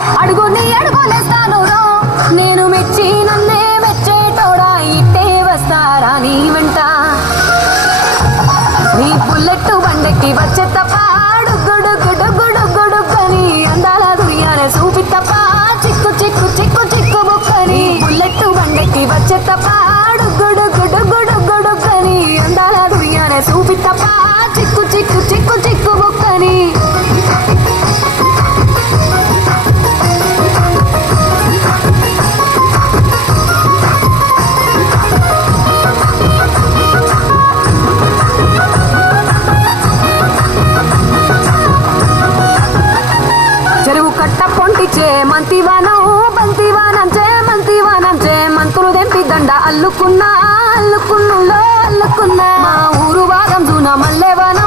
అడుగుని అడుగులేస్తాను రో నేను మెచ్చి నన్నే మెచ్చేటోడా ఇట్టే వస్తారా నీ వెంట నీ బుల్లెట్ బండెక్కి వచ్చే తప్ప గుడు గుడు గుడు గుడు కని అందాల దుర్యాన చూపి తప్ప చిక్కు చిక్కు చిక్కు చిక్కు బుక్కని బుల్లెట్ బండెక్కి వచ్చే తప్ప గుడు గుడు గుడు గుడు కని అందాల దుర్యాన చూపి తప్ప చిక్కు చిక్కు చిక్కు చిక్కు బుక్కని చెరువు కట్ట పొంటిచే మంతివానం బంతివానంచే మంతివానంచే మంతులు దెంపి దండ అల్లుకున్నా అల్లుకున్నులో అల్లుకున్నా మా ఊరు భాగం జూన మల్లెవాన